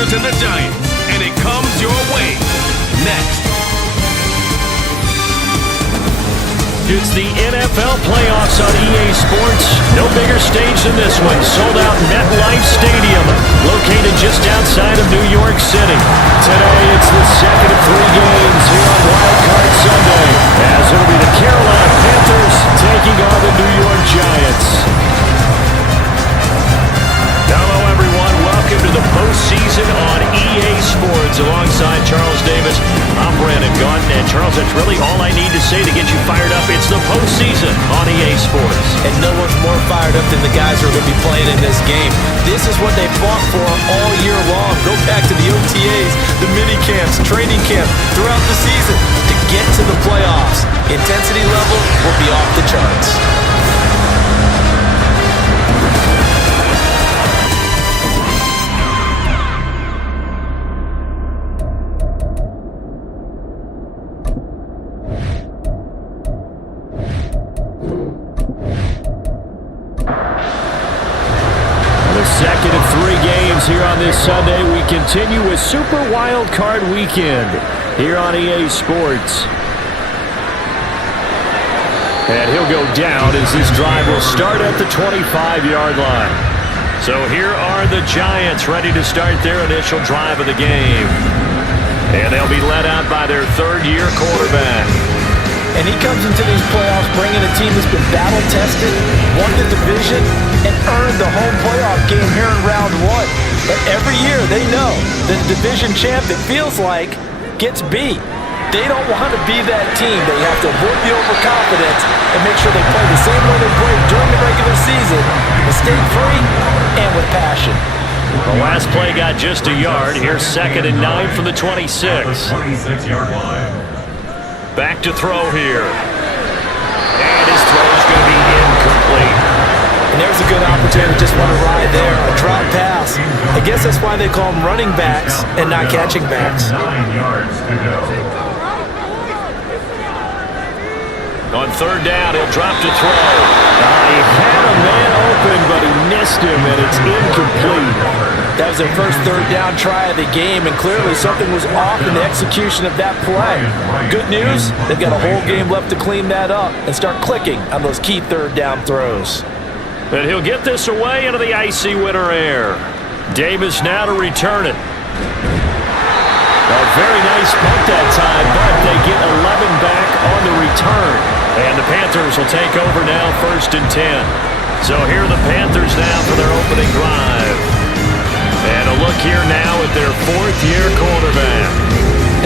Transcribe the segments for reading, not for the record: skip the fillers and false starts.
Panthers and the Giants, and it comes your way next. It's the NFL playoffs on EA Sports. No bigger stage than this one. Sold out MetLife Stadium, located just outside of New York City. Today, it's the second of 3 games here on Wildcard Sunday, as it'll be the Carolina Panthers taking on the New York Giants. Hello, everyone. Welcome to the postseason on EA Sports. Alongside Charles Davis, I'm Brandon Gaunton. And Charles, that's really all I need to say to get you fired up. It's the postseason on EA Sports. And no one's more fired up than the guys who are going to be playing in this game. This is what they fought for all year long. Go back to the OTAs, the mini camps, training camp, throughout the season to get to the playoffs. Intensity level will be off the charts. Second of 3 games here on this Sunday. We continue with Super Wildcard Weekend here on EA Sports. And he'll go down as this drive will start at the 25-yard line. So here are the Giants ready to start their initial drive of the game. And they'll be led out by their third-year quarterback. And he comes into these playoffs bringing a team that's been battle-tested, won the division, and earned the home playoff game here in round 1. But every year they know that the division champ, it feels like, gets beat. They don't want to be that team. They have to avoid the overconfidence and make sure they play the same way they played during the regular season, mistake-free and with passion. The last play got just a yard. Here's 2nd and 9 from the 26. 26-yard line. Back to throw here. And his throw is going to be incomplete. And there's a good opportunity to just want to ride there. A drop pass. I guess that's why they call them running backs and not catching backs. 9 yards to go. On 3rd down, he'll drop to throw. He had a man open, but he missed him, and it's incomplete. That was their first 3rd down try of the game, and clearly something was off in the execution of that play. Good news, they've got a whole game left to clean that up and start clicking on those key 3rd down throws. And he'll get this away into the icy winter air. Davis now to return it. A very nice punt that time, but they get 11 back on the return. And the Panthers will take over now, 1st and 10. So here are the Panthers now for their opening drive. And a look here now at their 4th-year quarterback.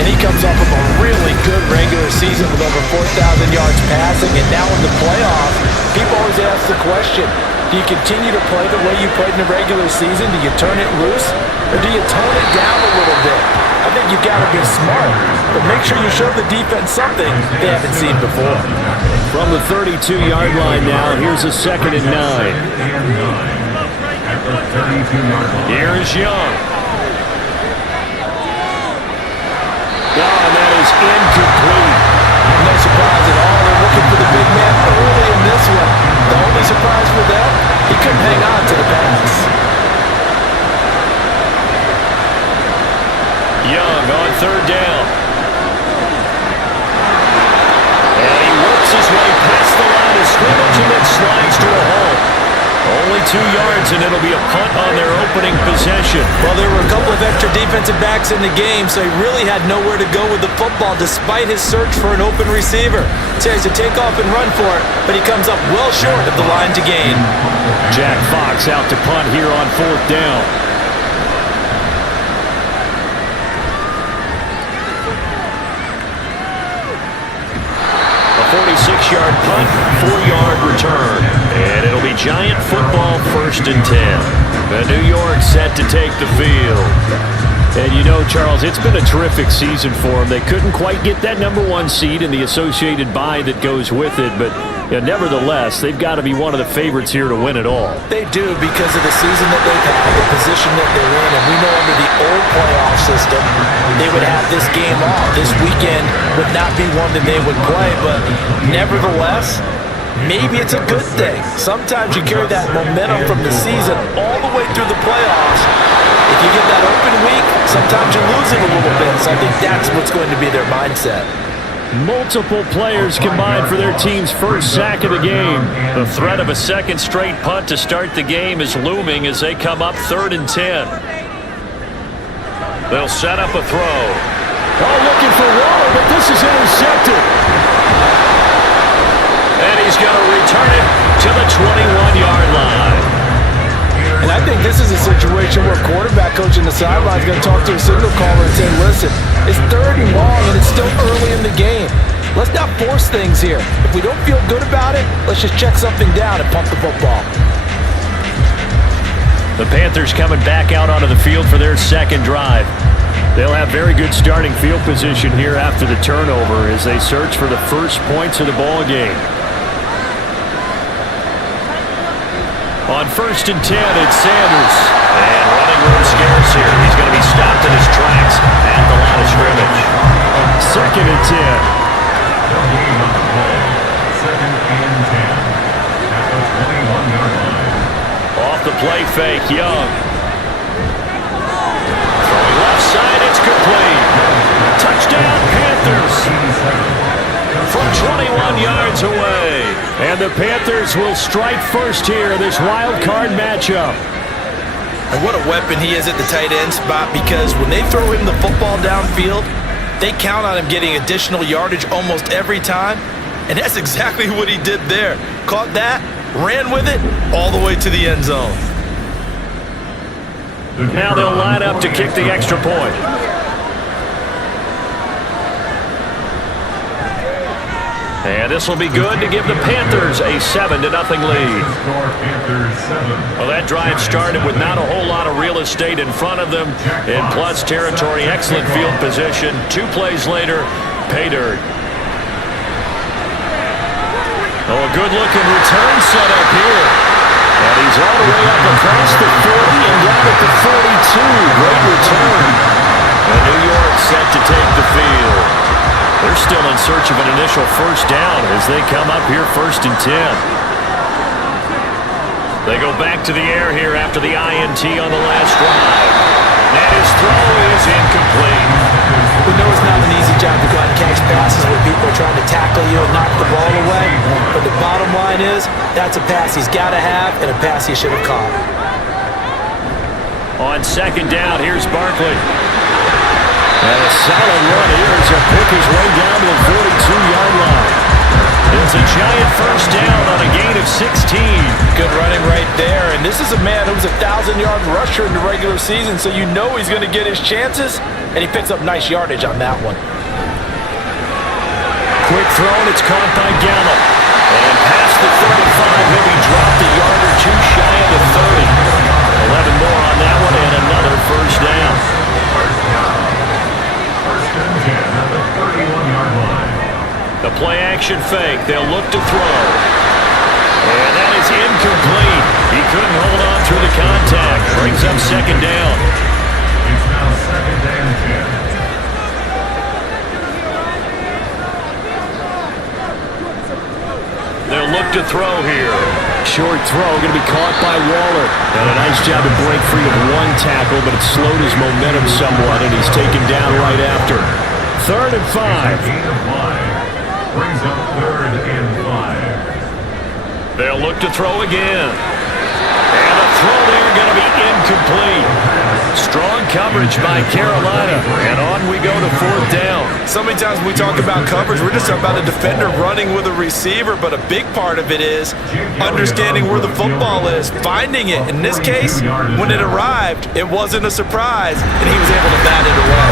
And he comes off of a really good regular season with over 4,000 yards passing. And now in the playoffs, people always ask the question, do you continue to play the way you played in the regular season? Do you turn it loose? Or do you tone it down a little bit? I think you've got to be smart, but make sure you show the defense something they haven't seen before. From the 32-yard line now, here's a 2nd and 9. Here's Young. And that is incomplete. No surprise at all. They're looking for the big man early in this one. The only surprise for them, he couldn't hang on to the pass. Young on 3rd down. And he works his way past the line of scrimmage and then slides to a hole. Only 2 yards, and it'll be a punt on their opening possession. Well, there were a couple of extra defensive backs in the game, so he really had nowhere to go with the football despite his search for an open receiver. So he has to take off and run for it, but he comes up well short of the line to gain. Jack Fox out to punt here on 4th down. A 46-yard punt, 4-yard return. And it'll be Giant football, 1st and 10. The New York set to take the field. And you know, Charles, it's been a terrific season for them. They couldn't quite get that #1 seed and the associated bye that goes with it, but nevertheless, they've got to be one of the favorites here to win it all. They do because of the season that they've had, the position that they're in, and we know under the old playoff system, they would have this game off. This weekend would not be one that they would play, but nevertheless, maybe it's a good thing. Sometimes you carry that momentum from the season all the way through the playoffs. If you get that open week, sometimes you lose it a little bit. So I think that's what's going to be their mindset. Multiple players combined for their team's first sack of the game. The threat of a second straight punt to start the game is looming as they come up 3rd and 10. They'll set up a throw. Oh, looking for Waller, but this is intercepted. And he's going to return it to the 21-yard line. And I think this is a situation where quarterback coach in the sideline is going to talk to a signal caller and say, listen, it's 3rd and long and it's still early in the game. Let's not force things here. If we don't feel good about it, let's just check something down and pump the football. The Panthers coming back out onto the field for their second drive. They'll have very good starting field position here after the turnover as they search for the first points of the ball game. On 1st and 10, it's Sanders. And running room scarce here. He's going to be stopped in his tracks at the line of scrimmage. 2nd and 10. Off the play fake, Young. Throwing left side, it's complete. Touchdown, Panthers. From 21 yards away. And the Panthers will strike first here in this wild card matchup. And what a weapon he is at the tight end spot, because when they throw him the football downfield, they count on him getting additional yardage almost every time. And that's exactly what he did there. Caught that, ran with it, all the way to the end zone. Now they'll line up to kick the extra point. And this will be good to give the Panthers a 7-0 lead. Well, that drive started with not a whole lot of real estate in front of them. In plus territory, excellent field position. 2 plays later, pay dirt. Oh, a good-looking return set up here. And he's all the way up across the 40 and down at the 42. Great return. And New York set to take the field. They're still in search of an initial first down as they come up here 1st and 10. They go back to the air here after the INT on the last drive. And his throw is incomplete. We know it's not an easy job to go out and catch passes when people are trying to tackle you and knock the ball away. But the bottom line is, that's a pass he's got to have and a pass he should have caught. On 2nd down, here's Barkley. And a solid run here as he'll pick his way down to the 42-yard line. It's a giant first down on a gain of 16. Good running right there. And this is a man who was a 1,000-yard rusher in the regular season, so you know he's going to get his chances. And he picks up nice yardage on that one. Quick throw, and it's caught by Gallup. And past the 35, he'll be dropped a yard or 2 shy of the 30. 11 more on that one, and another first down. The play-action fake. They'll look to throw. And that is incomplete. He couldn't hold on through the contact. Brings up 2nd down. It's now 2nd and 10. They'll look to throw here. Short throw, going to be caught by Waller. And a nice job to break free of 1 tackle, but it slowed his momentum somewhat, and he's taken down right after. 3rd and 5. Brings up 3rd and 5. They'll look to throw again. And a throw there going to be incomplete. Strong coverage by Carolina. And on we go to 4th down. So many times when we talk about coverage, we're just talking about a defender running with a receiver, but a big part of it is understanding where the football is, finding it. In this case, when it arrived, it wasn't a surprise, and he was able to bat it away.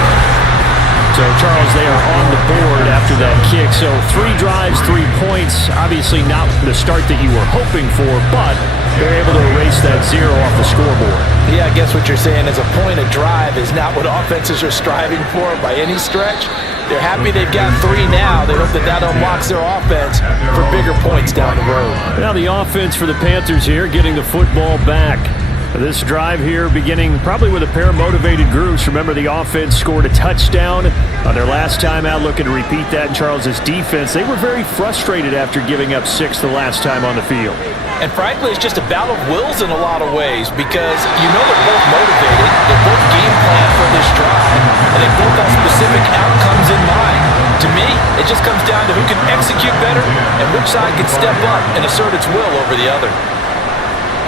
So, Charles, they are on the board after that kick. So, 3 drives, 3 points. Obviously not the start that you were hoping for, but they're able to erase that 0 off the scoreboard. Yeah, I guess what you're saying is a point of drive is not what offenses are striving for by any stretch. They're happy they've got 3 now. They hope that that unlocks their offense for bigger points down the road. Now the offense for the Panthers here getting the football back. This drive here beginning probably with a pair of motivated groups. Remember, the offense scored a touchdown on their last time out, looking to repeat that. And Charles' defense, they were very frustrated after giving up 6 the last time on the field. And frankly, it's just a battle of wills in a lot of ways because you know they're both motivated, they're both game plan for this drive, and they both have specific outcomes in mind. To me, it just comes down to who can execute better and which side can step up and assert its will over the other.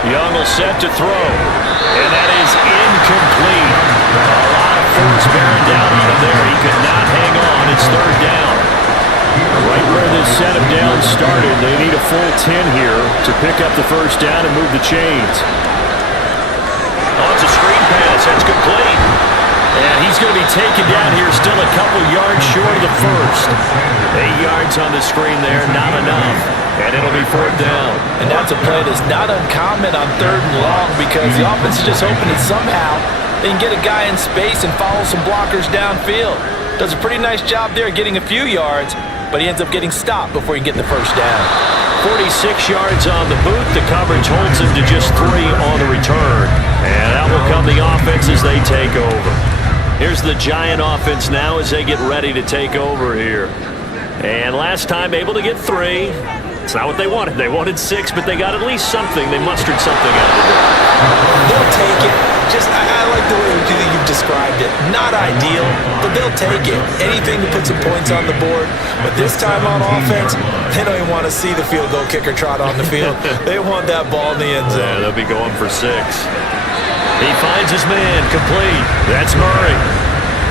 Young will set to throw, and that is incomplete. A lot of force bearing down on him there. He could not hang on. It's 3rd down. Right where this set of downs started, they need a full 10 here to pick up the 1st down and move the chains. Oh, it's a screen pass. That's complete. And he's going to be taken down here, still a couple yards short of the 1st. 8 yards on the screen there, not enough. And it'll be 4th down. And that's a play that's not uncommon on 3rd and long because the offense is just hoping that somehow they can get a guy in space and follow some blockers downfield. Does a pretty nice job there getting a few yards, but he ends up getting stopped before he can get the 1st down. 46 yards on the boot. The coverage holds him to just 3 on the return. And out will come the offense as they take over. Here's the Giant offense now as they get ready to take over here. And last time able to get 3. It's not what they wanted. They wanted 6, but they got at least something. They mustered something out of the day. They'll take it. I like the way you've described it. Not ideal, but they'll take it. Anything to put some points on the board. But this time on offense, they don't even want to see the field goal kicker trot on the field. They want that ball in the end zone. Yeah, they'll be going for 6. He finds his man, complete. That's Murray.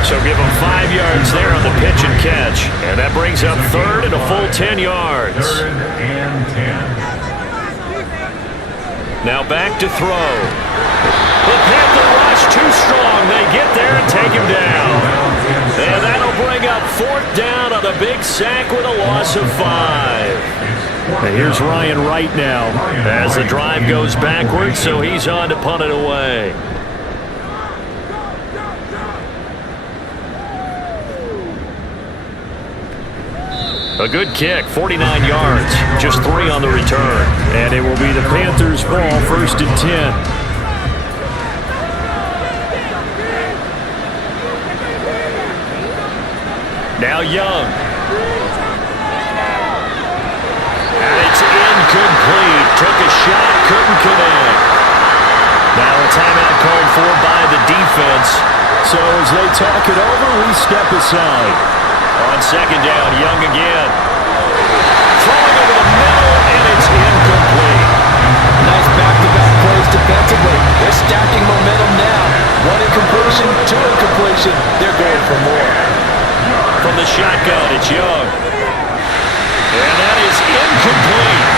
So give him 5 yards there on the pitch and catch. And that brings up 3rd and a full 10 yards. 3rd and 10. Now back to throw. The Panther rush too strong. They get there and take him down. And that'll bring up 4th down on a big sack with a loss of 5. And here's Ryan Wright now as the drive goes backwards, so he's on to punt it away. A good kick, 49 yards, just 3 on the return. And it will be the Panthers' ball, 1st and 10. Now Young. And it's incomplete. Took a shot, couldn't connect. Now a timeout called for by the defense. So as they talk it over, we step aside. On 2nd down, Young again. Throwing over the middle, and it's incomplete. Nice back-to-back plays defensively. They're stacking momentum now. 1 incompletion, 2 incompletion. They're going for more. From the shotgun, it's Young. And that is incomplete.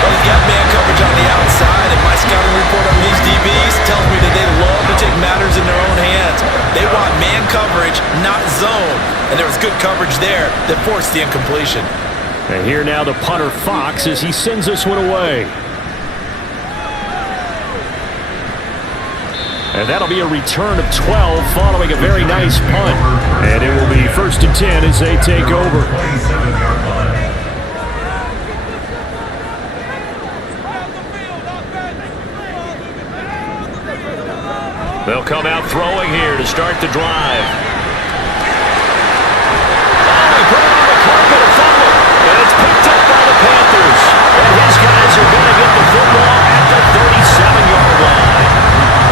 Well, he's got man coverage on the outside, and my scouting report on these DBs tells me that they love to take matters in their own hands. They want man coverage, not zone. And there was good coverage there that forced the incompletion. And here now the punter Fox as he sends this one away. And that'll be a return of 12 following a very nice punt. And it will be 1st and 10 as they take over. They'll come out throwing here to start the drive. Oh, he put it on the carpet, a fumble. And it's picked up by the Panthers. And his guys are going to get the football at the 37-yard line.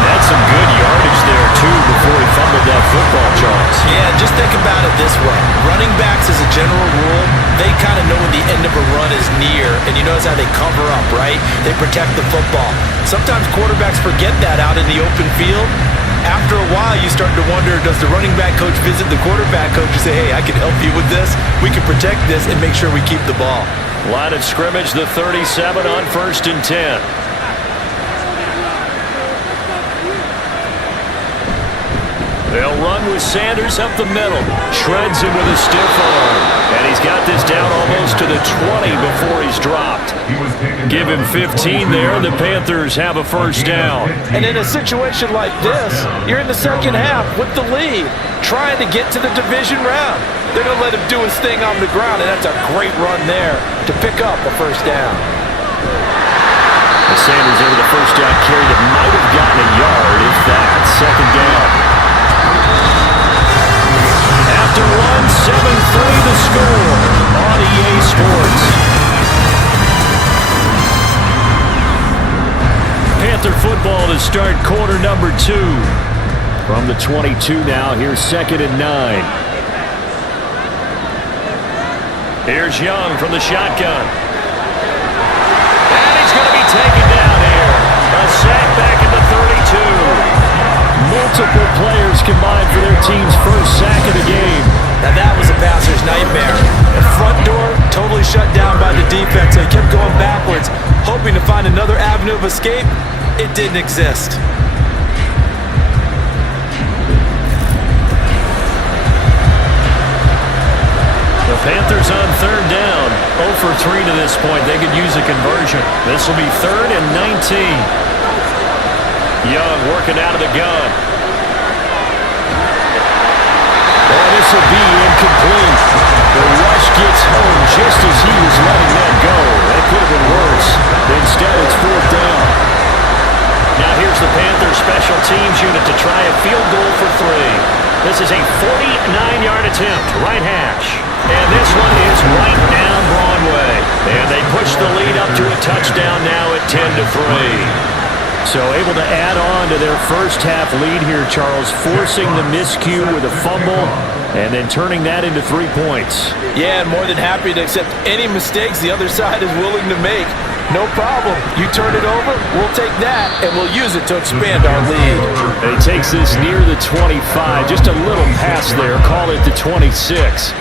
That's some good yardage there, too, before he fumbled that football, Charles. Yeah, just think about it this way. Running backs, as a general rule, they kind of know when the end of a run is near, and you notice how they cover up, right? They protect the football. Sometimes quarterbacks forget that out in the open field. After a while, you start to wonder, does the running back coach visit the quarterback coach and say, hey, I can help you with this, we can protect this, and make sure we keep the ball. Line of scrimmage, the 37 on 1st and 10. They'll run with Sanders up the middle. Shreds him with a stiff arm. And he's got this down almost to the 20 before he's dropped. Give him 15 there, and the Panthers have a 1st down. And in a situation like this, you're in the 2nd half with the lead, trying to get to the division round. They're going to let him do his thing on the ground, and that's a great run there to pick up a 1st down. The Sanders over the first down carry that might have gotten a yard, if that. Second down. After one, 7-3 the score on EA Sports. Panther football to start quarter number 2. From the 22 now, here's 2nd and 9. Here's Young from the shotgun. And he's going to be taken down here. A sack back at the 32. Multiple players combined for their team's first sack of the game. Now that was a passer's nightmare. The front door totally shut down by the defense. They kept going backwards, hoping to find another avenue of escape. It didn't exist. The Panthers on 3rd down. 0 for 3 to this point. They could use a conversion. This will be 3rd and 19. Young working out of the gun. Oh, this will be incomplete. The rush gets home just as he was letting that go. That could have been worse. Instead, it's 4th down. Now here's the Panthers special teams unit to try a field goal for 3. This is a 49-yard attempt, right hash. And this one is right down Broadway. And they push the lead up to a touchdown now at 10-3. So able to add on to their first half lead here, Charles, forcing the miscue with a fumble and then turning that into 3 points. Yeah, and more than happy to accept any mistakes the other side is willing to make. No problem. You turn it over, we'll take that, and we'll use it to expand our lead. And he takes this near the 25. Just a little pass there. Call it the 26.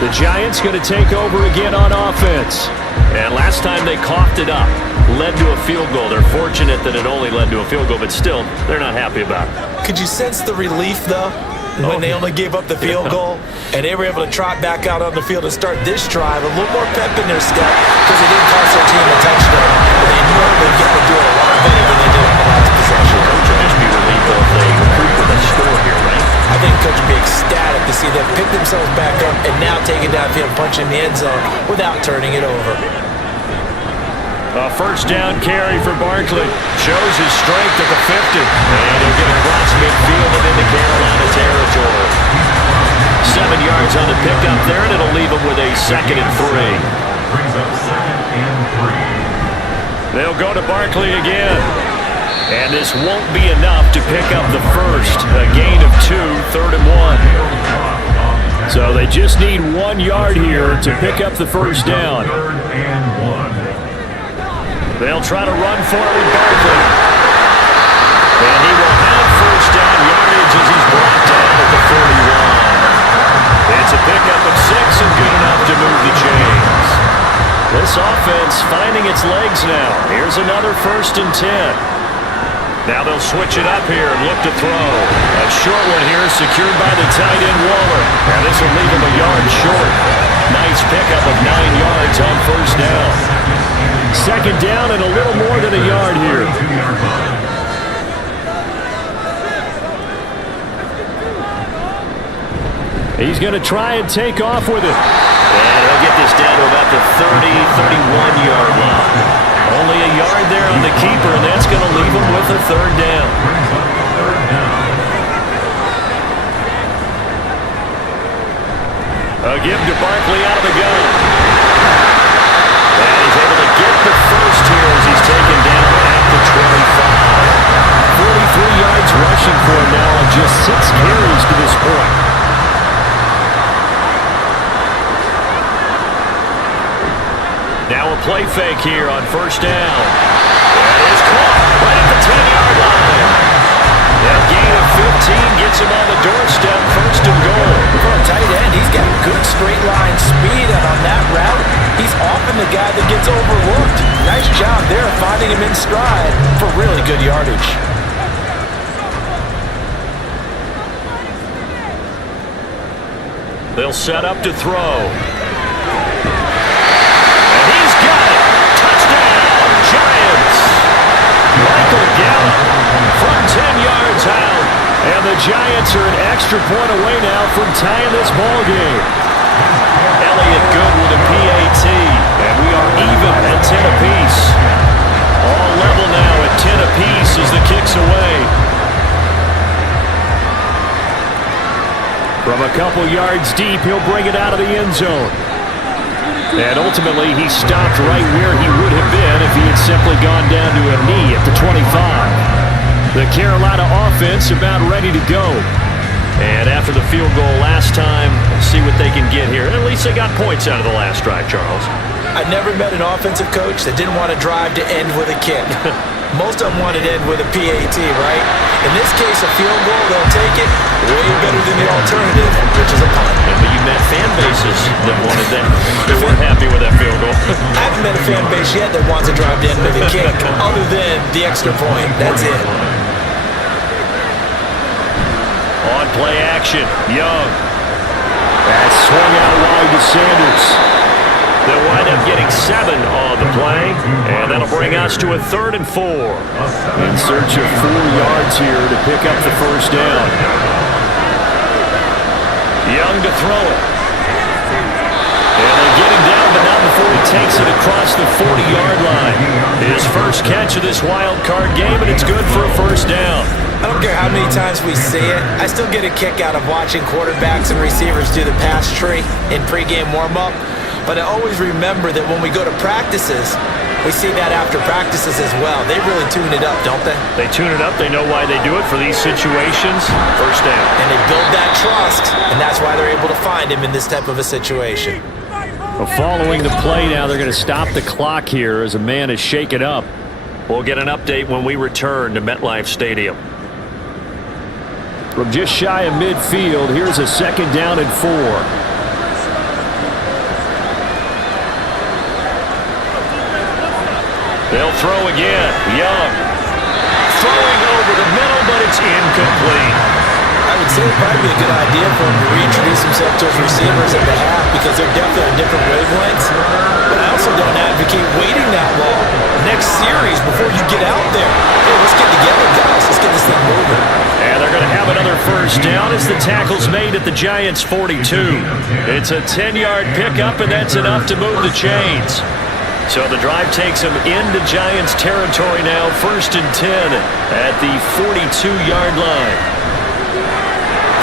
The Giants going to take over again on offense. And last time they coughed it up, led to a field goal. They're fortunate that it only led to a field goal, but still, they're not happy about it. Could you sense the relief, though, when they only gave up the field goal and they were able to trot back out on the field and start this drive a little more pep in their step because they didn't cost their team a touchdown. But they knew they'd get to do it a lot better than they did on the last possession. Coach would just be relieved though if they recoup with a score here, right? I think Coach would be ecstatic to see them pick themselves back up and now take it downfield, punch in the end zone without turning it over. A first down carry for Barkley. Shows his strength at the 50. And he'll get across midfield and into Carolina territory. 7 yards on the pickup there, and it'll leave him with a 2nd and 3. Brings up 2nd and 3. They'll go to Barkley again. And this won't be enough to pick up the first. A gain of 2, 3rd and 1. So they just need 1 yard here to pick up the first down. 3rd and 1. They'll try to run for it with Barkley. And he will have first down yardage as he's brought down at the 41. It's a pickup of 6 and good enough to move the chains. This offense finding its legs now. Here's another 1st and 10. Now they'll switch it up here and look to throw. A short one here secured by the tight end Waller. And this will leave him a yard short. Nice pickup of 9 yards on first down. 2nd down and a little more than a yard here. He's going to try and take off with it. And he'll get this down to about the 30, 31-yard line. Only a yard there on the keeper, and that's going to leave him with a 3rd down. A give to Barkley out of the gun. And he's able to get the first here as he's taken down at the 25. 43 yards rushing for him now on just 6 carries to this point. Now a play fake here on first down. That is caught right at the 10-yard line. That gain of 15 gets him on the doorstep, 1st and goal. For a tight end, he's got good straight line speed, and on that route, he's often the guy that gets overlooked. Nice job there finding him in stride for really good yardage. They'll set up to throw. And he's got it. Touchdown, Giants. Michael Gallup from 10 yards out. And the Giants are an extra point away now from tying this ball game. Elliott good with a PAT. And we are even at 10 apiece. All level now at 10 apiece as the kick's away. From a couple yards deep, he'll bring it out of the end zone. And ultimately, he stopped right where he would have been if he had simply gone down to a knee at the 25. The Carolina offense about ready to go. And after the field goal last time, we'll see what they can get here. At least they got points out of the last drive, Charles. I've never met an offensive coach that didn't want to drive to end with a kick. Most of them wanted to end with a PAT, right? In this case, a field goal, they'll take it way better than the alternative, which is a punt. Yeah, but you met fan bases that wanted that. They weren't happy with that field goal. I haven't met a fan base yet that wants to drive to end with a kick, other than the extra point. That's it. On play action, Young. That's swung out wide to Sanders. They'll wind up getting 7 on the play, and that'll bring us to a 3rd and 4. In search of 4 yards here to pick up the first down. Young to throw it. And they get him down, but not before he takes it across the 40-yard line. His first catch of this wild card game, and it's good for a first down. I don't care how many times we see it, I still get a kick out of watching quarterbacks and receivers do the pass tree in pregame warm-up. But I always remember that when we go to practices, we see that after practices as well. They really tune it up, don't they? They tune it up. They know why they do it for these situations. First down. And they build that trust, and that's why they're able to find him in this type of a situation. Well, following the play now, they're going to stop the clock here as a man is shaken up. We'll get an update when we return to MetLife Stadium. From just shy of midfield, here's a 2nd down and 4. They'll throw again. Young. Throwing over the middle, but it's incomplete. I would say it'd probably be a good idea for him to reintroduce himself to his receivers at the half because they're definitely on different wavelengths. But I also don't advocate waiting that long. Next series before you get out there. Hey, let's get together, guys. Let's get this thing moving. And they're going to have another first down as the tackle's made at the Giants' 42. It's a 10-yard pickup, and that's enough to move the chains. So the drive takes them into Giants territory now, 1st and 10 at the 42-yard line.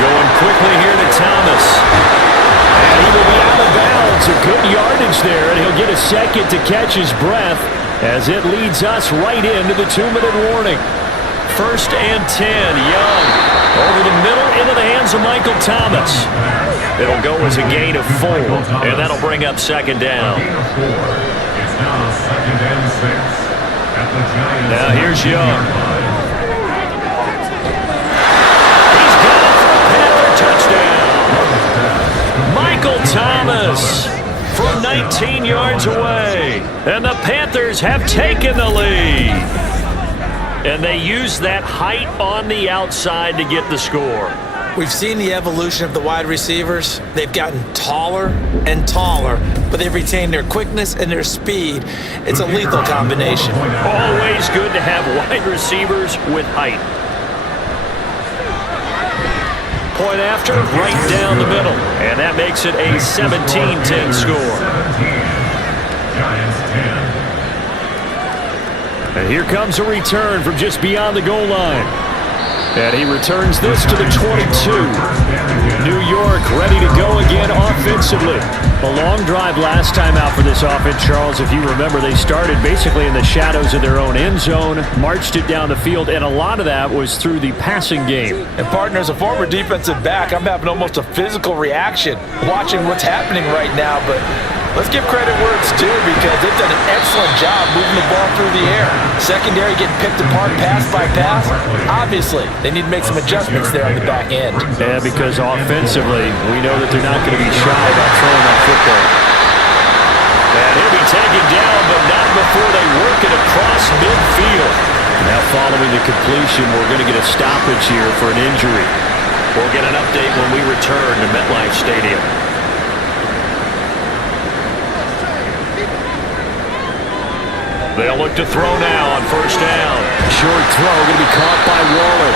Going quickly here to Thomas. And he will be out of bounds. A good yardage there, and he'll get a second to catch his breath as it leads us right into the 2-minute warning. 1st and 10, Young. Over the middle into the hands of Michael Thomas. It'll go as a gain of 4, and that'll bring up 2nd down. Now 2nd and 6 at the Giants. Now here's Young. He's gone for a Panther touchdown. Michael Thomas from 19 yards away. And the Panthers have taken the lead. And they use that height on the outside to get the score. We've seen the evolution of the wide receivers. They've gotten taller and taller, but they've retained their quickness and their speed. It's a lethal combination. Always good to have wide receivers with height. Point after, right down the middle. And that makes it a 17-10 score. Giants 10. And here comes a return from just beyond the goal line. And he returns this to the 22. New York ready to go again offensively. A long drive last time out for this offense, Charles. If you remember, they started basically in the shadows of their own end zone, marched it down the field, and a lot of that was through the passing game. And partner, as a former defensive back, I'm having almost a physical reaction watching what's happening right now. But let's give credit where it's due because they've done an excellent job moving the ball through the air. Secondary getting picked apart pass by pass. Obviously, they need to make some adjustments there on the back end. Yeah, because offensively, we know that they're not going to be shy about throwing that football. And he'll be taken down, but not before they work it across midfield. Now following the completion, we're going to get a stoppage here for an injury. We'll get an update when we return to MetLife Stadium. They'll look to throw now on first down. Short throw going to be caught by Waller.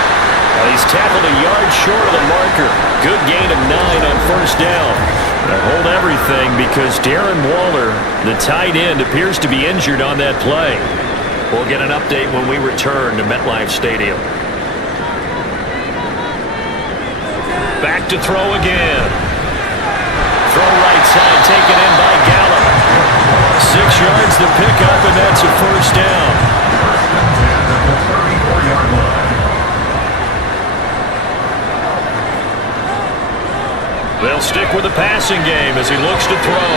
Well, he's tackled a yard short of the marker. Good gain of 9 on first down. Now hold everything because Darren Waller, the tight end, appears to be injured on that play. We'll get an update when we return to MetLife Stadium. Back to throw again. Throw right side, taken in by Gallup. 6 yards to pick up, and that's a first down. They'll stick with the passing game as he looks to throw.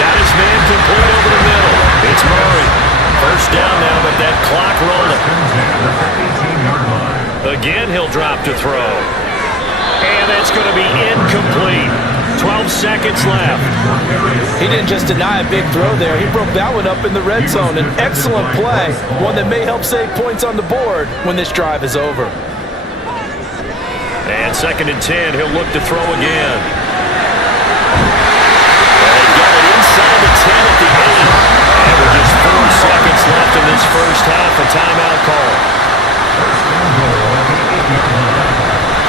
Got his man complete over the middle. It's Murray. First down now, but that clock rolling. Again, he'll drop to throw. And that's going to be incomplete. 12 seconds left. He didn't just deny a big throw there. He broke that one up in the red zone. An excellent play. One that may help save points on the board when this drive is over. And 2nd and 10. He'll look to throw again. They got it inside the 10 at the 8. And with just 4 seconds left in this first half, a timeout call.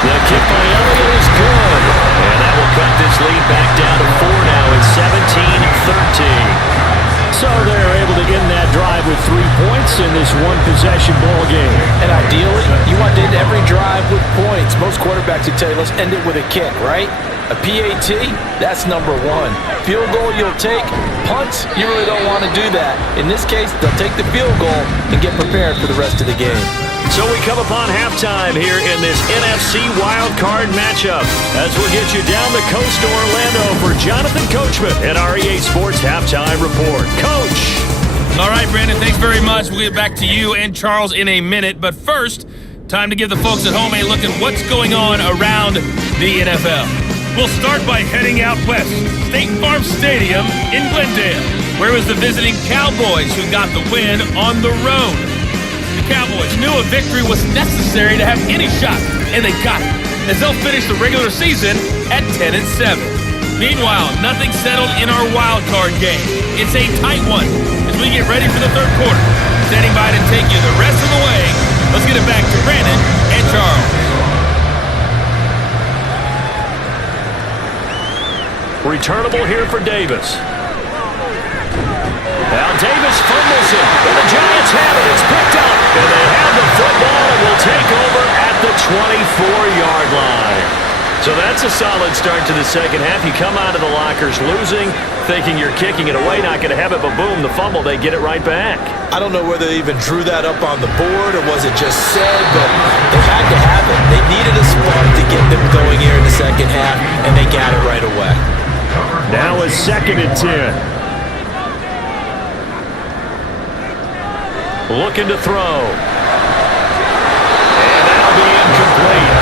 The kick by Elliott is good. And that will cut this lead back down to 4 now. It's 17-13. So they're able to end that drive with 3 points in this one-possession ball game. And ideally, you want to end every drive with points. Most quarterbacks would tell you, let's end it with a kick, right? A PAT, that's number 1. Field goal you'll take. Punts, you really don't want to do that. In this case, they'll take the field goal and get prepared for the rest of the game. So we come upon halftime here in this NFC Wildcard matchup as we'll get you down the coast to Orlando for Jonathan Coachman at our EA Sports Halftime Report. Coach! All right, Brandon, thanks very much. We'll get back to you and Charles in a minute. But first, time to give the folks at home a look at what's going on around the NFL. We'll start by heading out west. State Farm Stadium in Glendale, where it was the visiting Cowboys who got the win on the road. The Cowboys knew a victory was necessary to have any shot, and they got it, as they'll finish the regular season at 10-7. Meanwhile, nothing settled in our wild card game. It's a tight one as we get ready for the third quarter. Standing by to take you the rest of the way, let's get it back to Brandon and Charles. Returnable here for Davis. Now Davis fumbles it, and the Giants have it. It's picked up, and they have the football and will take over at the 24-yard line. So that's a solid start to the second half. You come out of the lockers losing, thinking you're kicking it away, not going to have it, but boom, the fumble, they get it right back. I don't know whether they even drew that up on the board or was it just said, but they had to have it. They needed a spark to get them going here in the second half, and they got it right away. Now it's 2nd and 10. Looking to throw. And that'll be incomplete.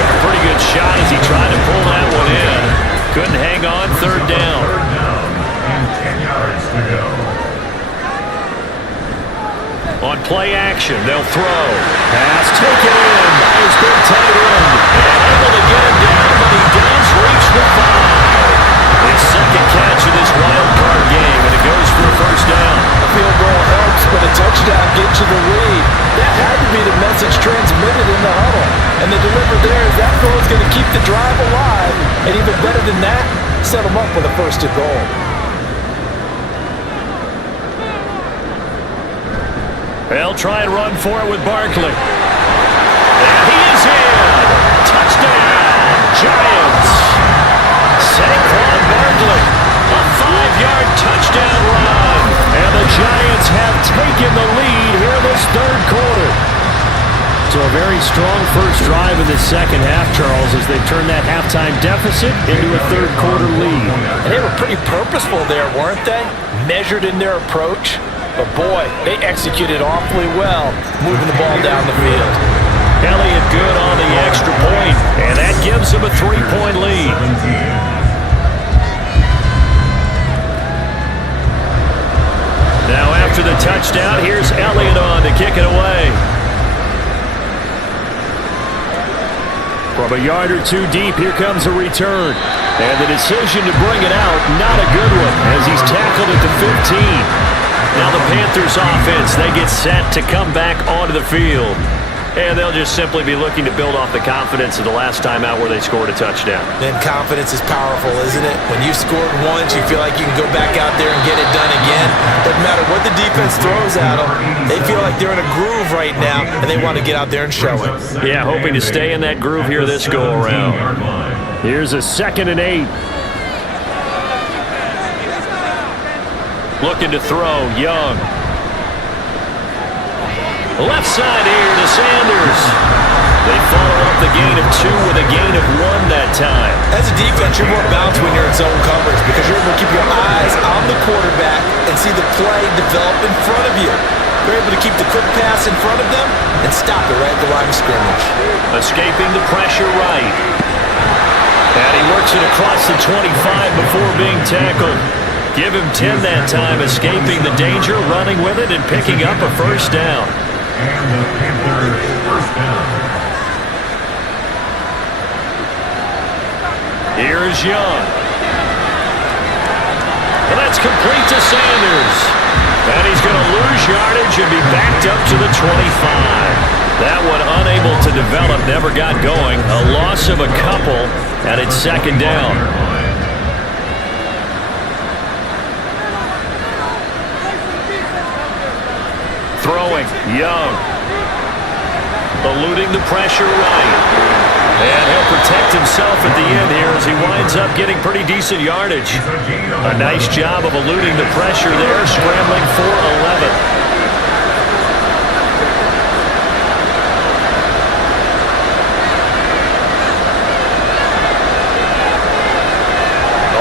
Took a pretty good shot as he tried to pull that one in. Couldn't hang on, 3rd down. And 10 yards to go. On play action, they'll throw. Pass taken in by his big tight end. And able to get him down, but he does reach the 5. His second catch of this wild card game, and it goes for a first down. A field goal helps, but a touchdown gets you the lead. That had to be the message transmitted in the huddle. And the deliver there is that throw is going to keep the drive alive. And even better than that, set them up with a 1st and goal. They'll try and run for it with Barkley. And he is in. Touchdown, Giants. Saquon Barkley, a 5-yard touchdown run. And the Giants have taken the lead here in this third quarter. So a very strong first drive in the second half, Charles, as they turn that halftime deficit into a third quarter lead. And they were pretty purposeful there, weren't they? Measured in their approach. But boy, they executed awfully well, moving the ball down the field. Elliott good on the extra point, and that gives them a 3-point lead. Now after the touchdown, here's Elliott on to kick it away. From a yard or two deep, here comes a return. And the decision to bring it out, not a good one, as he's tackled at the 15. Now the Panthers offense, they get set to come back onto the field. And they'll just simply be looking to build off the confidence of the last time out where they scored a touchdown. Then confidence is powerful, isn't it? When you've scored once, you feel like you can go back out there and get it done again. Doesn't matter what the defense throws at them. They feel like they're in a groove right now, and they want to get out there and show it. Yeah, hoping to stay in that groove here this go-around. Here's a 2nd and 8. Looking to throw, Young. Left side here to Sanders. They follow up the gain of 2 with a gain of 1 that time. As a defense, you're more balanced when you're in zone coverage because you're able to keep your eyes on the quarterback and see the play develop in front of you. You're able to keep the quick pass in front of them and stop it right at the line of scrimmage. Escaping the pressure right. And he works it across the 25 before being tackled. Give him 10 that time, escaping the danger, running with it, and picking up a first down. And the Panthers first down. Here's Young. And that's complete to Sanders. And he's going to lose yardage and be backed up to the 25. That one unable to develop, never got going. A loss of a couple, and it's 2nd down. Throwing, Young. Eluding the pressure right. And he'll protect himself at the end here as he winds up getting pretty decent yardage. A nice job of eluding the pressure there, scrambling for 11.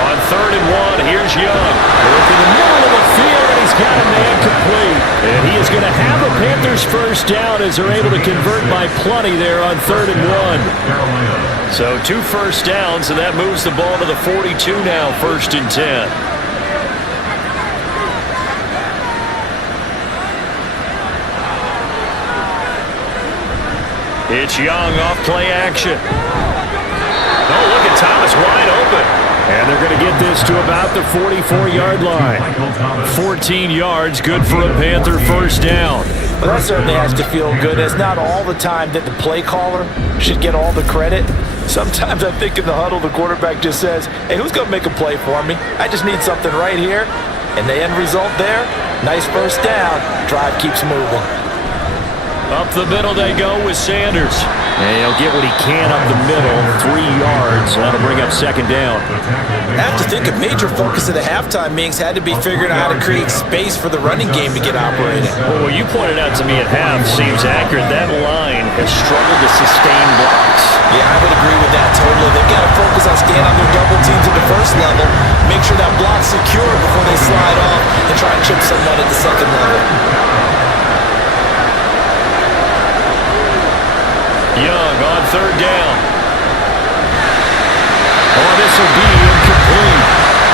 On 3rd and 1, here's Young. Working in the middle of the field, and he's got a man complete. And he is going to have a Panthers first down as they're able to convert by plenty there on 3rd and 1. So 2 first downs, and that moves the ball to the 42 now, 1st and 10. It's Young off play action. Oh, look at Thomas wide open. And they're going to get this to about the 44-yard line. 14 yards, good for a Panther first down. Well, that certainly has to feel good. It's not all the time that the play caller should get all the credit. Sometimes I think in the huddle, the quarterback just says, hey, who's going to make a play for me? I just need something right here. And the end result there, nice first down. Drive keeps moving. Up the middle they go with Sanders. And he'll get what he can up the middle, 3 yards. That'll bring up 2nd down. I have to think a major focus of the halftime meetings had to be figuring out how to create space for the running game to get operating. Well, what you pointed out to me at half seems accurate. That line has struggled to sustain blocks. Yeah, I would agree with that totally. They've got to focus on staying on their double teams at the first level, make sure that block's secure before they slide off and try and chip someone at the 2nd level. Young on 3rd down. Oh, this will be incomplete.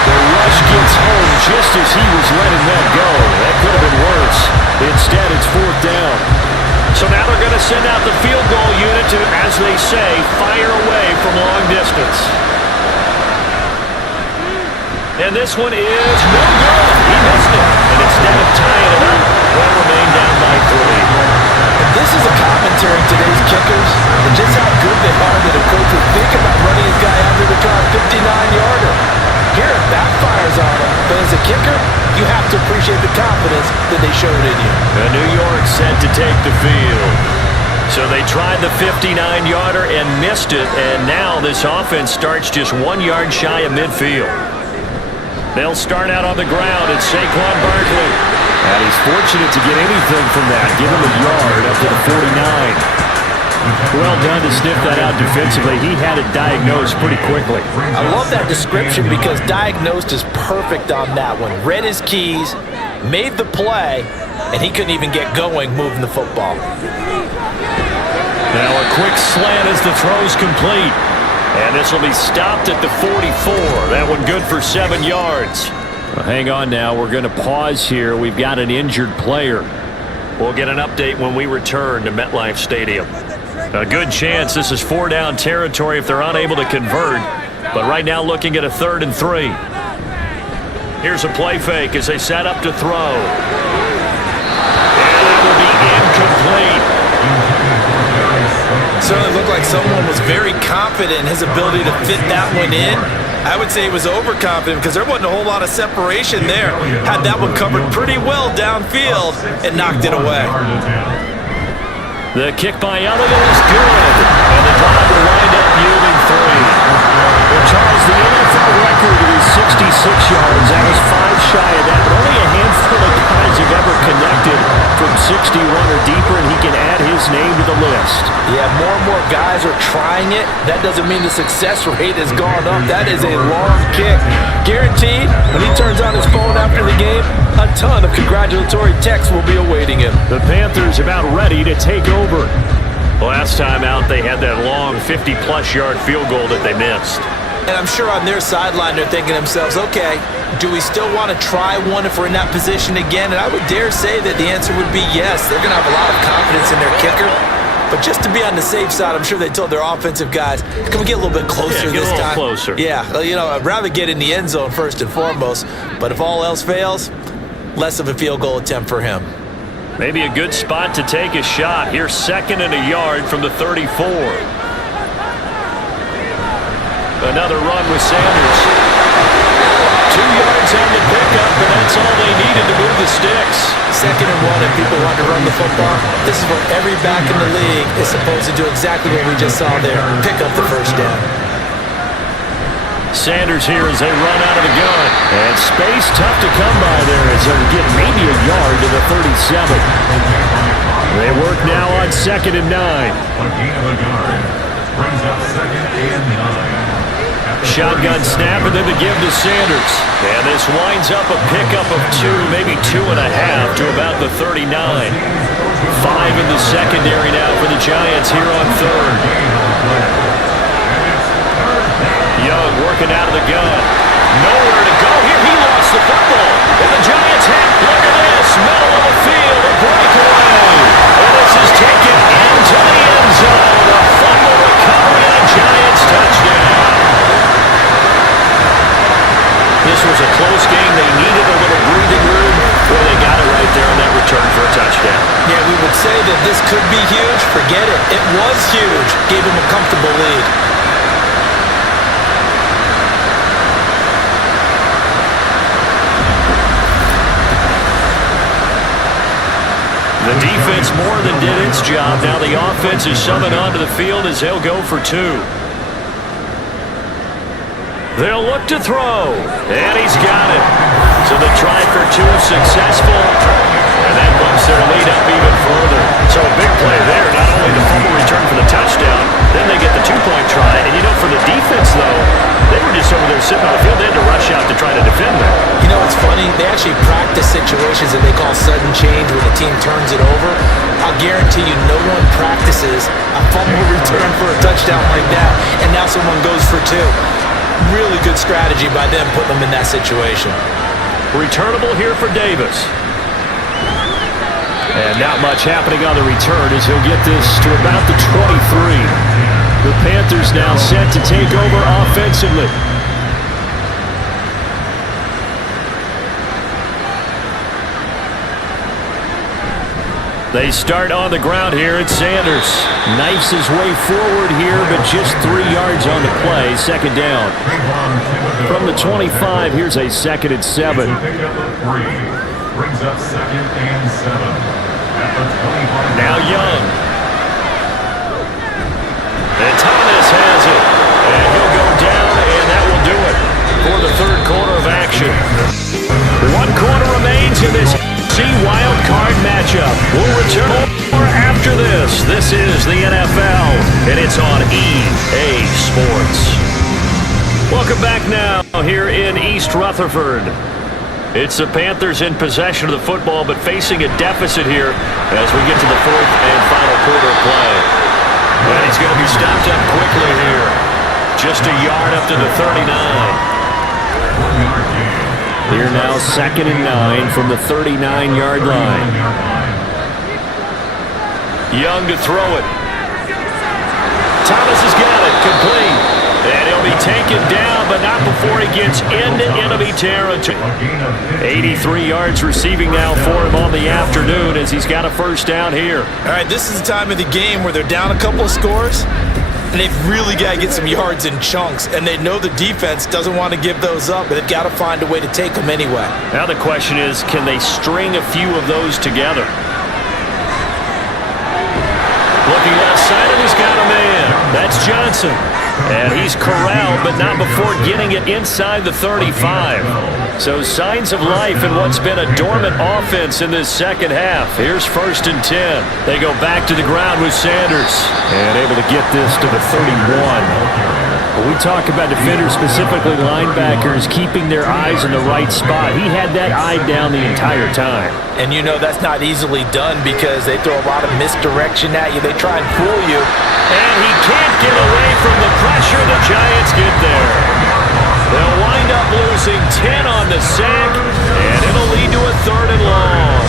The rush gets home just as he was letting that go. That could have been worse. Instead, it's 4th down. So now they're going to send out the field goal unit to, as they say, fire away from long distance. And this one is no good. He missed it. And instead of tying it up, they'll remain down by 3. This is a commentary in today's kickers and just how good they are that a coach would think about running his guy out there to try a 59-yarder. Here it backfires on him, but as a kicker, you have to appreciate the confidence that they showed in you. The New York set to take the field. So they tried the 59-yarder and missed it, and now this offense starts just 1 yard shy of midfield. They'll start out on the ground. It's Saquon Barkley. And he's fortunate to get anything from that. Give him a yard up to the 49. Well done to sniff that out defensively. He had it diagnosed pretty quickly. I love that description because diagnosed is perfect on that one. Read his keys, made the play, and he couldn't even get going moving the football. Now a quick slant as the throw's complete. And this will be stopped at the 44. That one good for 7 yards. Well, hang on now. We're going to pause here. We've got an injured player. We'll get an update when we return to MetLife Stadium. A good chance this is 4-down territory if they're unable to convert. But right now looking at a 3rd and 3. Here's a play fake as they set up to throw. And that will be incomplete. Certainly looked like someone was very confident in his ability to fit that one in. I would say he was overconfident because there wasn't a whole lot of separation there. Had that one covered pretty well downfield and knocked it away. The kick by Elliott is good, and the drive will wind up yielding 3. Well, Charles, the NFL record is 66 yards. That was 5 shy of that, but only a handful of guys have ever connected from 61 or deeper, and he can add his name to the list. Yeah, more and more guys are trying it. That doesn't mean the success rate has gone up. That is a long kick. Guaranteed, when he turns on his phone after the game, a ton of congratulatory texts will be awaiting him. The Panthers about ready to take over. Last time out, they had that long 50-plus yard field goal that they missed. And I'm sure on their sideline, they're thinking to themselves, okay, do we still want to try one if we're in that position again? And I would dare say that the answer would be yes. They're going to have a lot of confidence in their kicker. But just to be on the safe side, I'm sure they told their offensive guys, can we get a little bit closer this time? Closer. Yeah, you know, I'd rather get in the end zone first and foremost. But if all else fails, less of a field goal attempt for him. Maybe a good spot to take a shot. Here's 2nd and a yard from the 34. Another run with Sanders. 2 yards on the pickup, and that's all they needed to move the sticks. 2nd and 1, if people want to run the football, this is what every back in the league is supposed to do, exactly what we just saw there. Pick up the first down. Sanders here as they run out of the gun. And space tough to come by there as they'll get maybe a yard to the 37. They work now on 2nd and 9. A gain of a yard. Brings up 2nd and 9. Shotgun snap and then the give to Sanders. And this winds up a pickup of 2, maybe 2.5 to about the 39. 5 in the secondary now for the Giants here on 3rd. Young working out of the gun. Nowhere to go here. He lost the football. And the Giants have, look at this, middle of the field, a breakaway. And this is taken into the end zone. A fumble recovery and a Giants touchdown. This was a close game. They needed a little breathing room. Well, they got it right there on that return for a touchdown. Yeah, we would say that this could be huge. Forget it. It was huge. Gave him a comfortable lead. The defense more than did its job. Now the offense is summoned onto the field as they'll go for 2. They'll look to throw, and he's got it. So the try for 2 is successful, and that bumps their lead up even further. So a big play there, not only the fumble return for the touchdown, then they get the 2-point try. And you know, for the defense, though, they were just over there sitting on the field. They had to rush out to try to defend that. You know, it's funny. They actually practice situations that they call sudden change when the team turns it over. I'll guarantee you no one practices a fumble return for a touchdown like that, and now someone goes for 2. Really good strategy by them putting them in that situation. Returnable here for Davis. And not much happening on the return as he'll get this to about the 23. The Panthers now set to take over offensively. They start on the ground here at Sanders. Knifes his way forward here, but just 3 yards on the play. 2nd down. From the 25, here's a 2nd and 7. Brings up 2nd and 7. At the 25. Now Young. And Thomas has it. And he'll go down, and that will do it for the 3rd quarter of action. 1 quarter remains in this Wildcard matchup. We'll return more after this. This is the NFL, and it's on EA Sports. Welcome back now here in East Rutherford. It's the Panthers in possession of the football, but facing a deficit here as we get to the 4th and final quarter of play. And he's going to be stopped up quickly here. Just a yard up to the 39. 1 yard gain. Here now 2nd and 9 from the 39-yard line. Young to throw it. Thomas has got it, complete. And he'll be taken down, but not before he gets into enemy territory. 83 yards receiving now for him on the afternoon as he's got a first down here. All right, this is the time of the game where they're down a couple of scores, and they've really got to get some yards in chunks, and they know the defense doesn't want to give those up, but they've got to find a way to take them anyway. Now the question is, can they string a few of those together? Looking outside, and he's got a man. That's Johnson. And he's corralled, but not before getting it inside the 35. So signs of life in what's been a dormant offense in this second half. Here's 1st and 10. They go back to the ground with Sanders. And able to get this to the 31. When we talk about defenders, specifically linebackers, keeping their eyes in the right spot, he had that eye down the entire time. And you know that's not easily done because they throw a lot of misdirection at you. They try and fool you. And he can't get away from the pressure. The Giants get there. They'll wind up losing 10 on the sack, and it'll lead to a 3rd and long.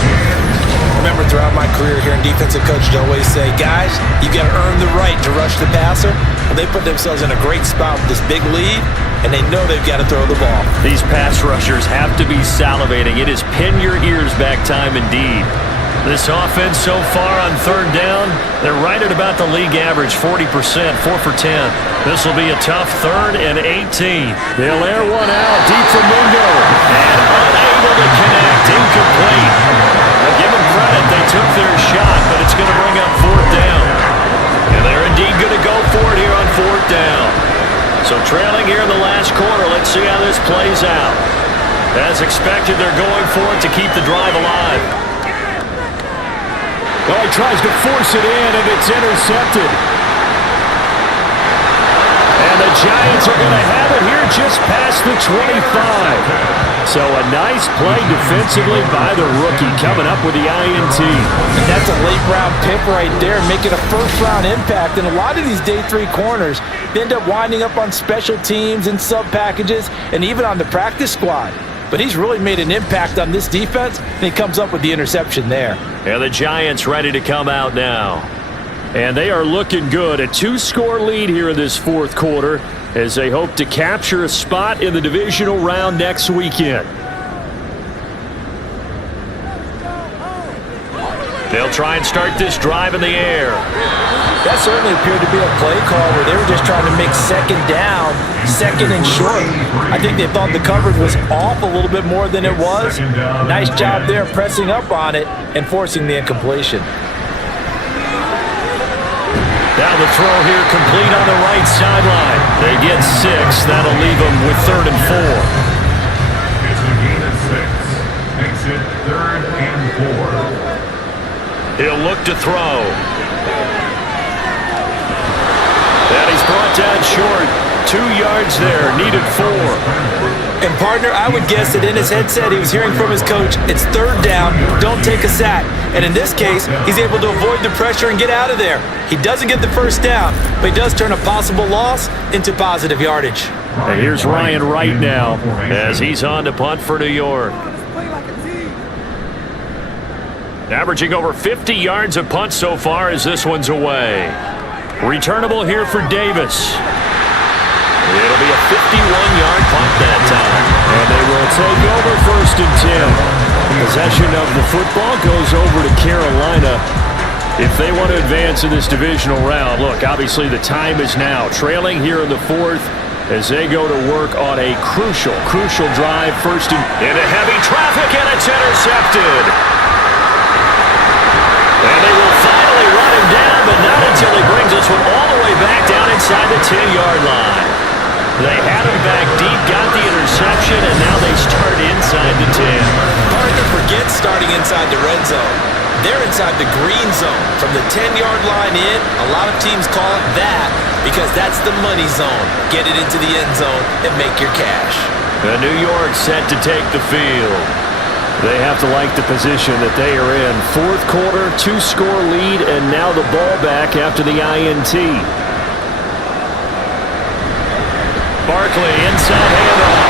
Remember, throughout my career here in defensive coaches always say, guys, you got to earn the right to rush the passer. Well, they put themselves in a great spot with this big lead, and they know they've got to throw the ball. These pass rushers have to be salivating. It is pin your ears back time indeed. This offense so far on 3rd down, they're right at about the league average, 40%, 4 for 10. This will be a tough 3rd and 18. They'll air one out deep for Mungo. And unable to connect, incomplete. Well, give them credit, they took their shot, but it's going to bring up 4th down. And they're indeed going to go for it here on 4th down. So trailing here in the last quarter, let's see how this plays out. As expected, they're going for it to keep the drive alive. Well, he tries to force it in, and it's intercepted. And the Giants are going to have it here just past the 25. So a nice play defensively by the rookie coming up with the INT. And that's a late-round pick right there, making a first-round impact. And a lot of these day 3 corners end up winding up on special teams and sub-packages and even on the practice squad. But he's really made an impact on this defense, and he comes up with the interception there. And the Giants ready to come out now. And they are looking good. A 2-score lead here in this 4th quarter as they hope to capture a spot in the divisional round next weekend. They'll try and start this drive in the air. That certainly appeared to be a play call where they were just trying to make 2nd down, 2nd and short. I think they thought the coverage was off a little bit more than it was. Nice job there pressing up on it and forcing the incompletion. Now the throw here complete on the right sideline. They get 6. That'll leave them with 3rd and 4. It's a gain of 6. Makes it 3rd and 4. He'll look to throw. And he's brought down short. 2 yards there, needed 4. And partner, I would guess that in his headset he was hearing from his coach, it's 3rd down, don't take a sack. And in this case, he's able to avoid the pressure and get out of there. He doesn't get the 1st down, but he does turn a possible loss into positive yardage. And here's Ryan Wright now as he's on to punt for New York. Averaging over 50 yards a punt so far as this one's away. Returnable here for Davis. It'll be a 51-yard punt that time. And they will take over 1st and 10. Possession of the football goes over to Carolina. If they want to advance in this divisional round, look, obviously the time is now. Trailing here in the 4th as they go to work on a crucial drive. 1st and into heavy traffic, and it's intercepted. And they will finally run him down, but not until he brings this one all the way back down inside the 10-yard line. They had him back deep, got the interception, and now they start inside the 10. Partner, forget starting inside the red zone. They're inside the green zone. From the 10-yard line in, a lot of teams call it that because that's the money zone. Get it into the end zone and make your cash. And New York set to take the field. They have to like the position that they are in. 4th quarter, 2-score lead, and now the ball back after the INT. Barkley, inside handoff.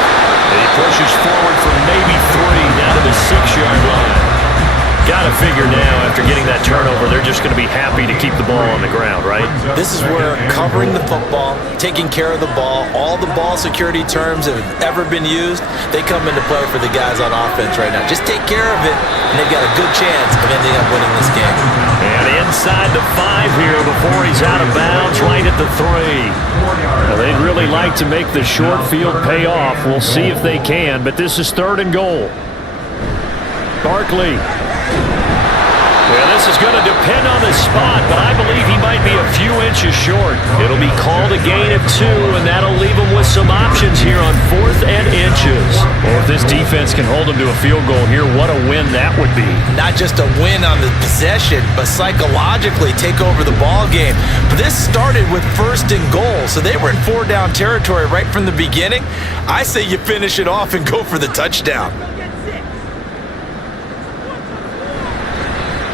He pushes forward for maybe 3 down to the 6-yard line. Got to figure now, after getting that turnover, they're just going to be happy to keep the ball on the ground, right? This is where covering the football, taking care of the ball, all the ball security terms that have ever been used, they come into play for the guys on offense right now. Just take care of it, and they've got a good chance of ending up winning this game. And inside the 5 here before he's out of bounds, right at the 3. Now, they'd really like to make the short field pay off. We'll see if they can, but this is 3rd and goal. Barkley. Well, this is going to depend on the spot, but I believe he might be a few inches short. It'll be called a gain of 2, and that'll leave him with some options here on 4th and inches. Well, if this defense can hold him to a field goal here, what a win that would be. Not just a win on the possession, but psychologically take over the ball game. But this started with 1st and goal, so they were in 4-down territory right from the beginning. I say you finish it off and go for the touchdown.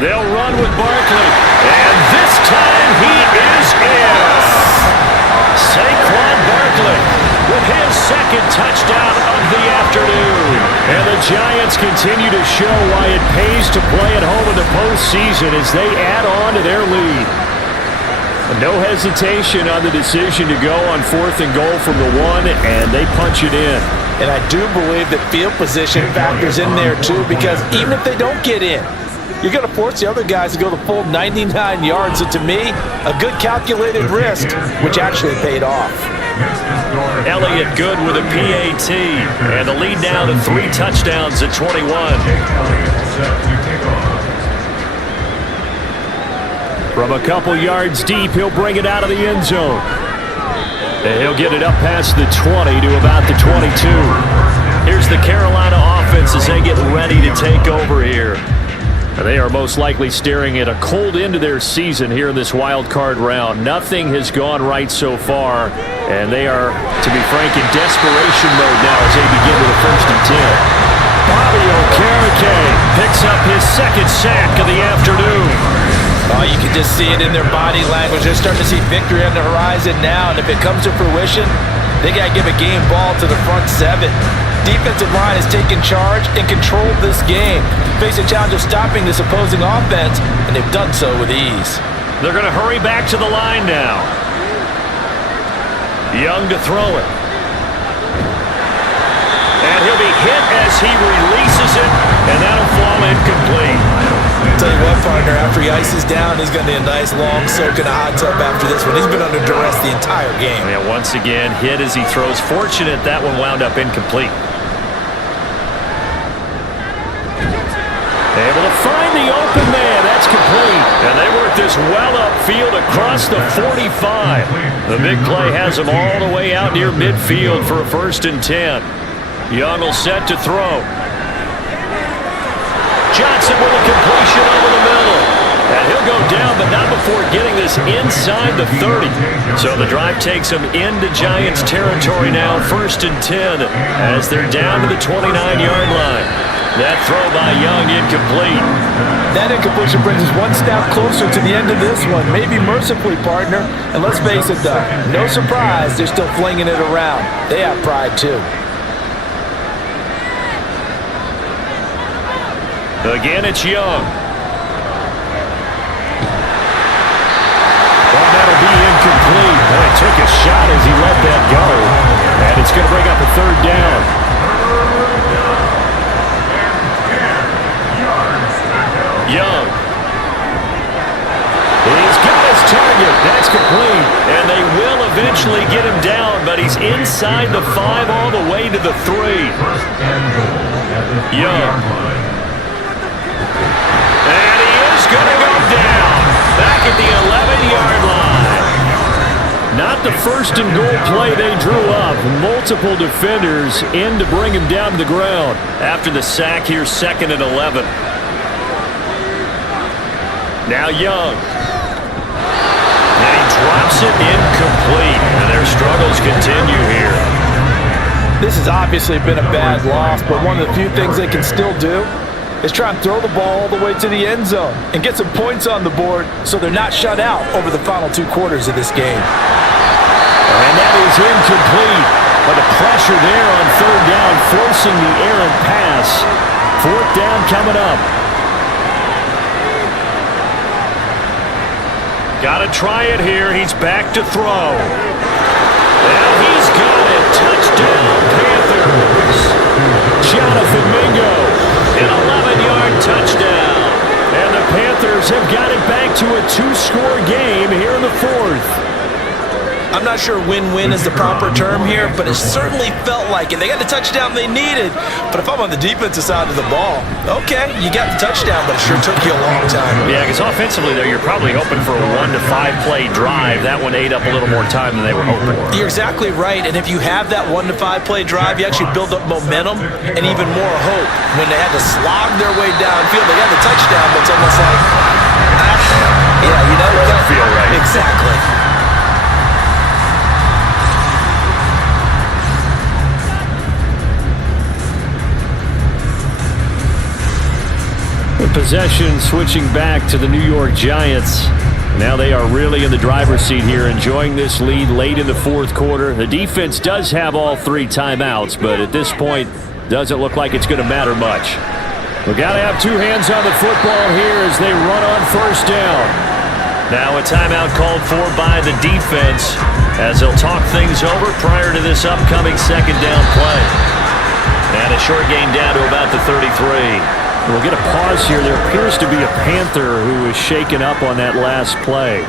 They'll run with Barkley, and this time he is in. Saquon Barkley with his 2nd touchdown of the afternoon. And the Giants continue to show why it pays to play at home in the postseason as they add on to their lead. No hesitation on the decision to go on 4th and goal from the 1, and they punch it in. And I do believe that field position factors in there too, because even if they don't get in, you're going to force the other guys to go the full 99 yards. So to me, a good calculated risk, which actually paid off. Elliott good with a PAT, and the lead now to 3 touchdowns at 21. From a couple yards deep, he'll bring it out of the end zone. And he'll get it up past the 20 to about the 22. Here's the Carolina offense as they get ready to take over here. And they are most likely staring at a cold end to their season here in this wild card round. Nothing has gone right so far, and they are, to be frank, in desperation mode now as they begin with a 1st and 10. Bobby Okereke picks up his 2nd sack of the afternoon. Oh, you can just see it in their body language. They're starting to see victory on the horizon now, and if it comes to fruition, they got to give a game ball to the front 7. Defensive line has taken charge and controlled this game. Face a challenge of stopping this opposing offense, and they've done so with ease. They're going to hurry back to the line now. Young to throw it. And he'll be hit as he releases it, and that'll fall incomplete. I'll tell you what, partner, after he ices down, he's going to need a nice long soak in a hot tub after this one. He's been under duress the entire game. Yeah, once again, hit as he throws. Fortunate that one wound up incomplete. Able to find the open man. That's complete. And they work this well upfield across the 45. The big play has them all the way out near midfield for a 1st and 10. Young will set to throw. Johnson with a completion over the middle. And he'll go down, but not before getting this inside the 30. So the drive takes them into Giants territory now, 1st and 10, as they're down to the 29-yard line. That throw by Young incomplete. That incompletion brings us one step closer to the end of this one, maybe mercifully, partner. And let's face it, though, no surprise, they're still flinging it around. They have pride, too. Again, it's Young. Well, that'll be incomplete. Boy, he took a shot as he let that go. And it's going to bring up a 3rd down. Young. He's got his target. That's complete. And they will eventually get him down, but he's inside the 5 all the way to the 3. Young. And he is going to go down. Back at the 11-yard line. Not the 1st and goal play they drew up. Multiple defenders in to bring him down to the ground. After the sack here, 2nd and 11. Now Young. And he drops it incomplete. And their struggles continue here. This has obviously been a bad loss, but one of the few things they can still do is try and throw the ball all the way to the end zone and get some points on the board so they're not shut out over the final 2 quarters of this game. And that is incomplete. But the pressure there on 3rd down, forcing the errant pass. 4th down coming up. Got to try it here. He's back to throw. And he's got it. Touchdown, Panthers. Jonathan Mingo, an 11-yard touchdown. And the Panthers have got it back to a 2-score game here in the fourth. I'm not sure win-win is the proper term here, but it certainly felt like it. They got the touchdown they needed, but if I'm on the defensive side of the ball, okay, you got the touchdown, but it sure took you a long time. Yeah, because offensively, though, you're probably hoping for a 1 to 5 play drive. That one ate up a little more time than they were hoping. You're exactly right, and if you have that 1 to 5 play drive, you actually build up momentum and even more hope. When they had to slog their way downfield, they got the touchdown, but it's almost like, yeah, you know, it doesn't feel right. Exactly. The possession switching back to the New York Giants. Now they are really in the driver's seat here, enjoying this lead late in the fourth quarter. The defense does have all 3 timeouts, but at this point, doesn't look like it's going to matter much. We've got to have 2 hands on the football here as they run on first down. Now a timeout called for by the defense as they'll talk things over prior to this upcoming second down play. And a short gain down to about the 33. We'll get a pause here. There appears to be a Panther who was shaken up on that last play.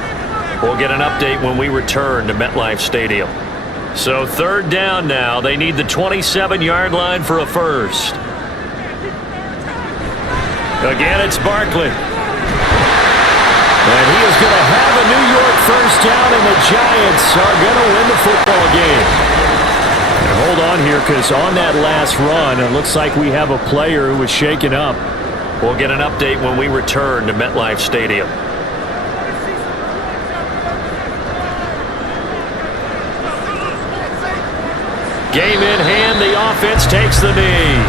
We'll get an update when we return to MetLife Stadium. So third down now. They need the 27-yard line for a first. Again, it's Barkley. And he is going to have a New York first down, and the Giants are going to win the football game. And hold on here, because on that last run, it looks like we have a player who was shaken up. We'll get an update when we return to MetLife Stadium. Game in hand, the offense takes the knee.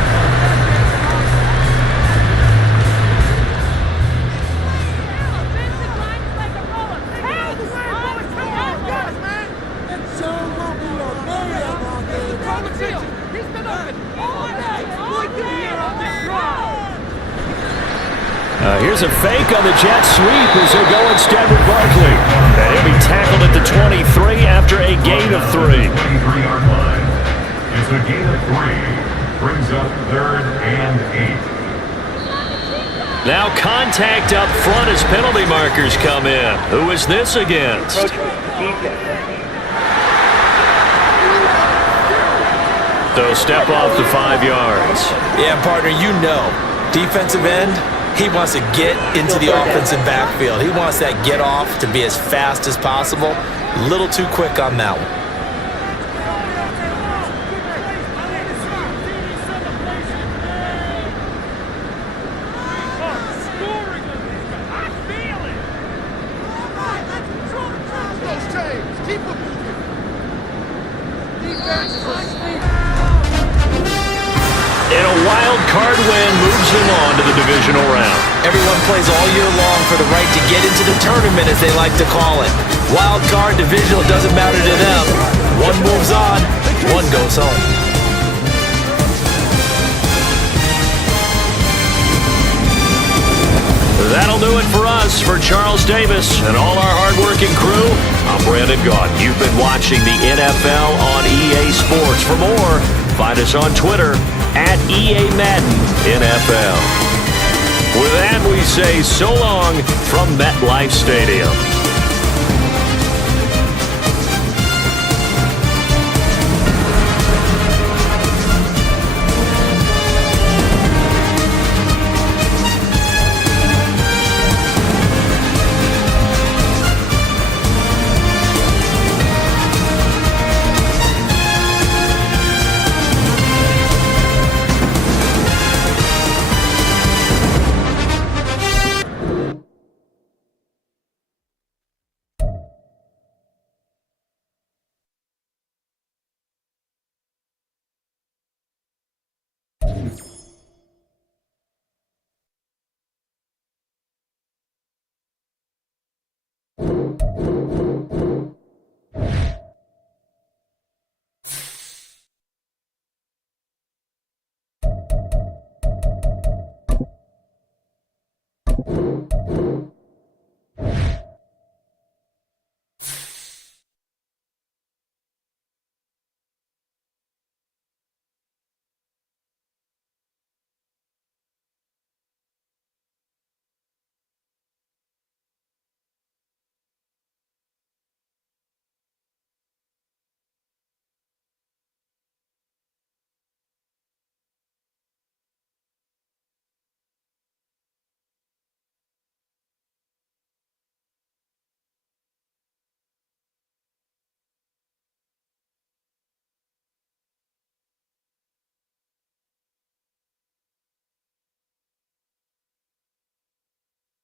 Here's a fake on the jet sweep as they go instead with Barkley. And he'll be tackled at the 23 after a gain of 3. 23-yard line. It's a gain of 3. Brings up 3rd and 8. Now contact up front as penalty markers come in. Who is this against? So step off the 5 yards. Yeah, partner, you know, defensive end, he wants to get into the offensive backfield. He wants that get off to be as fast as possible. A little too quick on that one. And a wild card win moves them on to the divisional round. Everyone plays all year long for the right to get into the tournament, as they like to call it. Wild card, divisional, doesn't matter to them. One moves on, one goes home. That'll do it for us. For Charles Davis and all our hardworking crew, I'm Brandon Gaudin. You've been watching the NFL on EA Sports. For more, find us on Twitter at EA Madden NFL. With that, we say so long from MetLife Stadium.